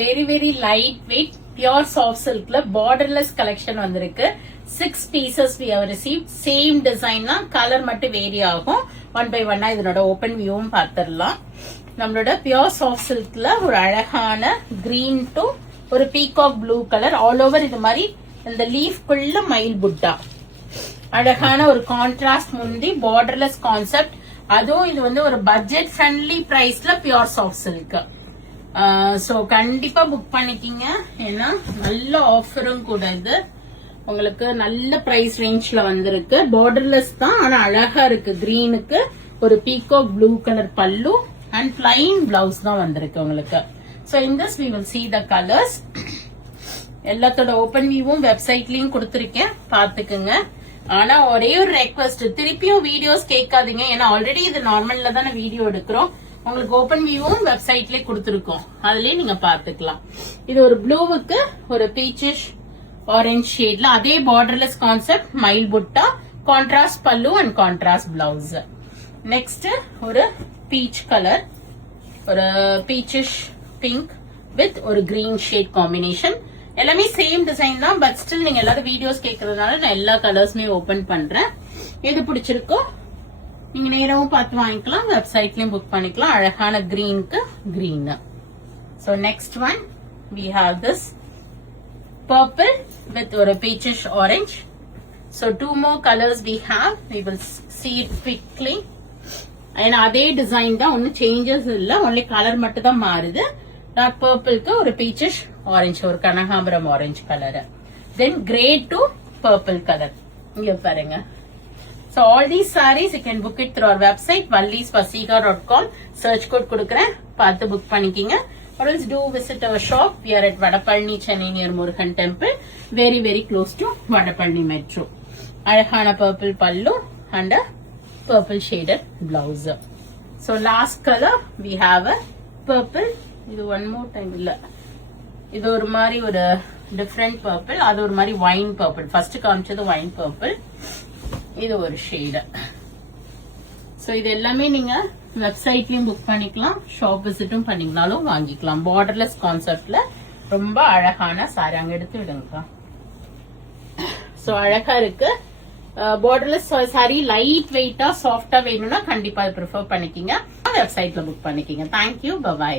Very very light weight pure soft சில்க்ல borderless collection வந்திருக்கு. 6 pieces we have received. Same design தான், colour மட்டும் vary ஆகும். One by ஒன்னா இதனோட ஓபன் வியூவும் பார்த்திடலாம். நம்மளோட பியூர் சாஃப்ட் சில்க்ல ஒரு அழகான கிரீன் டு ஒரு peacock blue colour, all over இது மாதிரி இந்த லீஃப்குள்ள மயில் புட்டா, அழகான ஒரு கான்ட்ராஸ்ட் முந்தி, பார்டர்லெஸ் கான்செப்ட். அதுவும் இது வந்து ஒரு பட்ஜெட் ஃப்ரெண்ட்லி பிரைஸ்ல பியூர் சாஃப்ட் சில்க். சோ கண்டிப்பா புக் பண்ணிக்கிங்க, ஏன்னா நல்ல ஆஃபரும் கூட. இது உங்களுக்கு நல்ல பிரைஸ் ரேஞ்ச்ல வந்திருக்கு. பார்டர்லெஸ் தான், ஆனா அழகா இருக்கு. கிரீனுக்கு ஒரு பீகாக் ப்ளூ கலர் பல்லு அண்ட் பிளைன் பிளவுஸ் தான் வந்திருக்கு உங்களுக்கு. So in this we will see the colors. எல்லாத்தோட ஓபன் வியூவும் வெப்சைட்லயும் கொடுத்திருக்கேன், பாத்துக்குங்க. ஆனா ஒரே ஒரு ரெக்வஸ்ட், திருப்பியும் வீடியோஸ் கேட்காதீங்க, ஏன்னா ஆல்ரெடி இது நார்மல்ல தானே வீடியோ எடுக்கிறோம். உங்களுக்கு ஓபன் வியூவும் வெப்சைட்லயே கொடுத்திருக்கோம், அதுலயே நீங்க பாத்துக்கலாம். இது ஒரு ப்ளூவுக்கு ஒரு பீச்சிஷ் ஆரஞ்ச் ஷேட்ல, அதே பார்டர்லெஸ் கான்செப்ட், மயில் புட்டா, கான்ட்ராஸ்ட் பல்லு அண்ட் கான்ட்ராஸ்ட் பிளவுஸ். நெக்ஸ்ட் ஒரு பீச் கலர், ஒரு பீச்சிஷ் பிங்க் வித் ஒரு கிரீன் ஷேட் காம்பினேஷன். எல்லாமே சேம் டிசைன் தான், பட் ஸ்டில் நீங்க எல்லாரும் வீடியோஸ் கேட்கறதுனால நான் எல்லா கலர்ஸுமே ஓபன் பண்றேன். எது பிடிச்சிருக்கோ நீங்க நேரமும் பார்த்து வாங்கிக்கலாம், வெப்சைட்லயும் புக் பண்ணிக்கலாம். அழகான கிரீனுக்கு green. So next one we have this purple with ஒரு peachish orange. So 2 more colors we have, we will see it quickly. and அதே டிசைன் தான், ஒன்னும் சேஞ்சஸ் இல்ல, ஒன்லி கலர் மட்டும் தான் மாறுது. டார்க் பர்பிள்க்கு ஒரு பீச்சிஷ் ஆரஞ்சு, ஒரு கனகாம்பரம் orange colour. Then grey to purple colour இங்க பாருங்க. So all these sarees you can book it through our website vallisvasika.com. search code கொடுக்கிறேன், பார்த்து புக் பண்ணிக்கிங்க. or else do visit our shop. We are at Vadapalni, Chennai near Murugan temple, very very close to Vadapalni metro. அழகான purple pallu and a purple shaded blouse. So last color we have a purple. இது one more time இல்ல, இது ஒரு மாதிரி ஒரு different purple, அது ஒரு மாதிரி வைன் பர்பிள். ஃபர்ஸ்ட் காமிச்சது வைன் பர்பிள், இது ஒரு ஷேடு. சோ இது எல்லாமே நீங்க வெப்சைட்லயும் புக் பண்ணிக்கலாம், ஷாப் விசிட்டும் பண்ணிங்கனாலும் வாங்கிக்கலாம். பார்டர்லெஸ் கான்செப்ட்ல ரொம்ப அழகான சாரி. அங்க எடுத்து விடுங்கக்கா. சோ அழகா இருக்கு. பார்டர்லெஸ் சாரி லைட் வெயிட்டா சாஃப்டா வேணும்னா கண்டிப்பா ப்ரிஃபர் பண்ணிக்கிங்க, வெப்சைட்ல புக் பண்ணிக்கிங்க. Thank you, by.